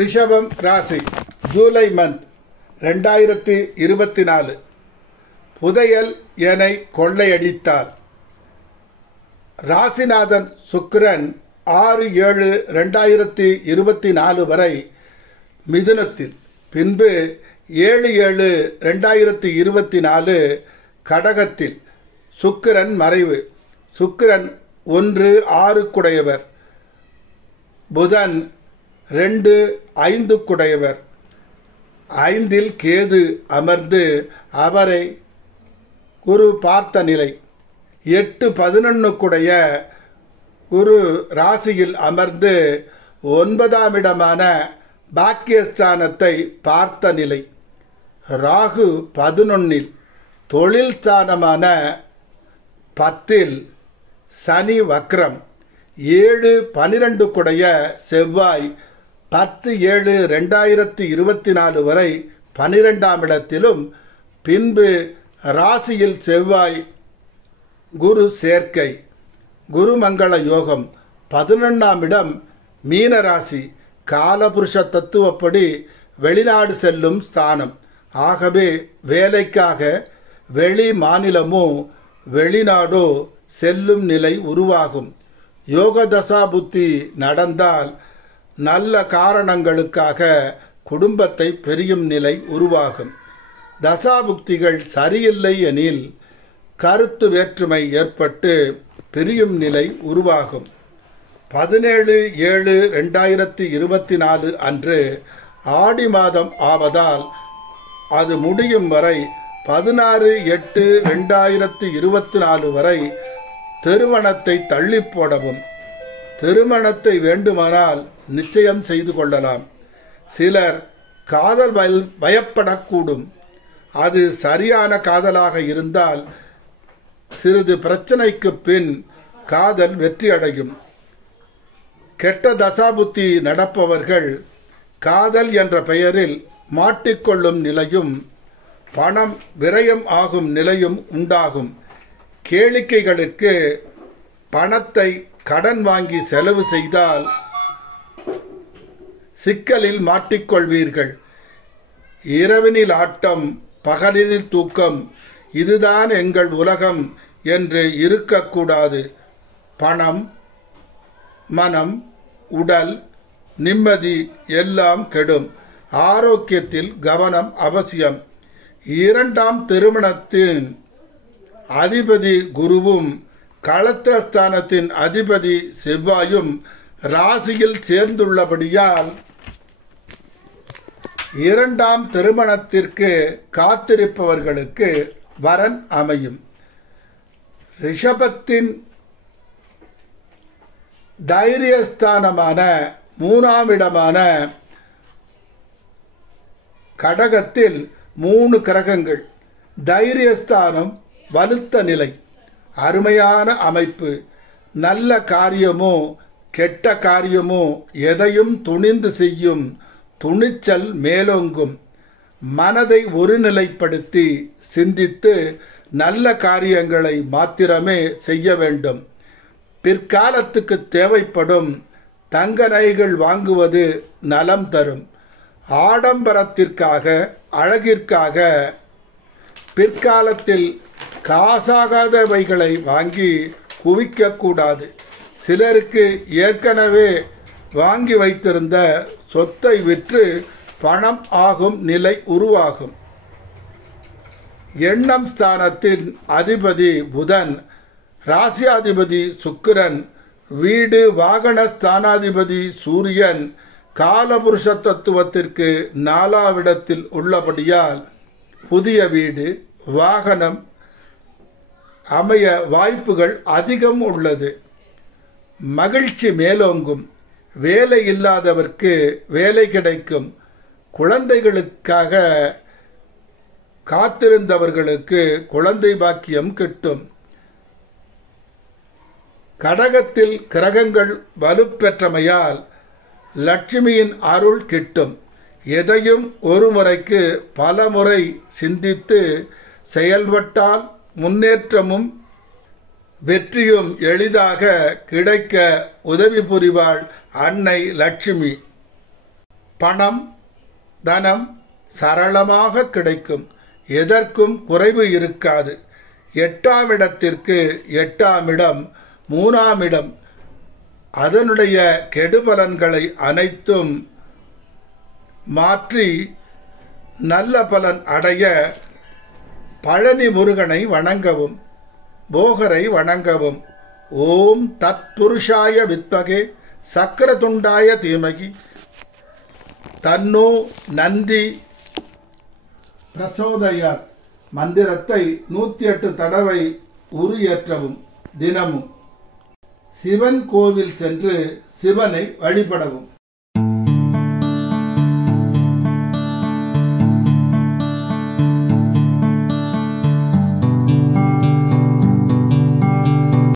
ரிஷபம் ராசி July month 2024. புதையல் என்னை கொள்ளையடித்தார். ராசிநாதன் சுக்கிரன் 6/7/2024 வரை மிதுனத்தில், பின்பு 7/7/2024 கடகத்தில் சுக்கிரன் மறைவு. சுக்கிரன் 1/6 புதன் 2/5 5 கேது அமர்ந்து அவரை குரு பார்த்த நிலை. 8/11 குரு ராசியில் அமர்ந்து 9ஆம் இடமான பாக்கியஸ்தானத்தை பார்த்த நிலை. ராகு 11 தொழில் ஸ்தானமான 10 சனி வக்ரம். 7/12 செவ்வாய் 10/7/2024 வரை 12ஆம் இடத்திலும், பின்பு ராசியில் செவ்வாய் குரு சேர்க்கை. குருமங்கள யோகம். 11ஆம் இடம் மீன ராசி, காலபுருஷ தத்துவப்படி வெளிநாடு செல்லும் ஸ்தானம். ஆகவே வேலைக்காக வெளி மாநிலமோ வெளிநாடோ செல்லும் நிலை உருவாகும். யோக தசா புத்தி நடந்தால் நல்ல காரணங்களுக்காக குடும்பத்தை பிரியும் நிலை உருவாகும். தசாபுக்திகள் சரியில்லை எனில் கருத்து வேற்றுமை ஏற்பட்டு பிரியும் நிலை உருவாகும். 17/7/2024 அன்று ஆடி மாதம் ஆவதால் அது முடியும் வரை 16/8/2024 வரை திருமணத்தை தள்ளி போடவும். திருமணத்தை வேண்டுமானால் நிச்சயம் செய்து கொள்ளலாம். சிலர் காதல் பயப்படக்கூடும். அது சரியான காதலாக இருந்தால் சிறிது பிரச்சனைக்கு பின் காதல் வெற்றி அடையும். கெட்ட தசாபுத்தி நடப்பவர்கள் காதல் என்ற பெயரில் மாட்டிக்கொள்ளும் நிலையும் பணம் விரயம் ஆகும் நிலையும் உண்டாகும். கேளிக்கைகளுக்கு பணத்தை கடன் வாங்கி செலவு செய்தால் சிக்கலில் மாட்டிக்கொள்வீர்கள். இரவினில் ஆட்டம், பகலினில் தூக்கம், இதுதான் எங்கள் உலகம் என்று இருக்கக்கூடாது. பணம், மனம், உடல், நிம்மதி எல்லாம் கெடும். ஆரோக்கியத்தில் கவனம் அவசியம். 2ஆம் திருமணத்தின் அதிபதி குருவும் களத்திரஸ்தானத்தின் அதிபதி செவ்வாயும் ராசியில் சேர்ந்துள்ளபடியால் 2ஆம் திருமணத்திற்கு காத்திருப்பவர்களுக்கு வரன் அமையும். ரிஷபத்தின் தைரியஸ்தானமான 3ஆம் இடமான கடகத்தில் 3 கிரகங்கள். தைரியஸ்தானம் வலுத்த நிலை, அருமையான அமைப்பு. நல்ல காரியமோ கெட்ட காரியமோ எதையும் துணிந்து செய்யும் துணிச்சல் மேலோங்கும். மனதை ஒருநிலைப்படுத்தி சிந்தித்து நல்ல காரியங்களை மாத்திரமே செய்ய வேண்டும். பிற்காலத்துக்கு தேவைப்படும் தங்க நகைகள் வாங்குவது நலம் தரும். ஆடம்பரத்திற்காக, அழகிற்காக பிற்காலத்தில் காசாகாதவைகளை வாங்கி குவிக்கக்கூடாது. சிலருக்கு ஏற்கனவே வாங்கி வைத்திருந்த சொத்தை விற்று பணம் ஆகும் நிலை உருவாகும். எண்ணம் ஸ்தானத்தின் அதிபதி புதன், ராசியாதிபதி சுக்கிரன், வீடு வாகன ஸ்தானாதிபதி சூரியன் காலபுருஷ தத்துவத்திற்கு 4ஆம் இடத்தில் உள்ளபடியால் புதிய வீடு, வாகனம் அமைய வாய்ப்புகள் அதிகம் உள்ளது. மகிழ்ச்சி மேலோங்கும். வேலை இல்லாதவர்க்கு வேலை கிடைக்கும். குழந்தைகளுக்காக காத்திருந்தவர்களுக்கு குழந்தை பாக்கியம் கிட்டும். கடகத்தில் கிரகங்கள் வலுப்பெற்றமையால் லட்சுமியின் அருள் கிட்டும். எதையும் ஒரு முறைக்கு பல முறை சிந்தித்து செயல்பட்டால் முன்னேற்றமும் வெற்றியும் எளிதாக கிடைக்க உதவி புரிவாள் அன்னை லட்சுமி. பணம் தனம் சரளமாக கிடைக்கும். எதற்கும் குறைவு இருக்காது. 8ஆம் இடத்திற்கு 8ஆம் இடம் 3ஆம் இடம். அதனுடைய கெடுபலன்களை அனைத்தும் மாற்றி நல்ல பலன் அடைய பழனி முருகனை வணங்கவும், போகரை வணங்கவும். ஓம் தத்புருஷாய வித்மகே சக்கரதுண்டாய தீமகி தன்னோ நந்தி பிரசோதயாத் மந்திரத்தை 108 தடவை உருயேற்றவும். தினமும் சிவன் கோவில் சென்று சிவனை வழிபடவும்.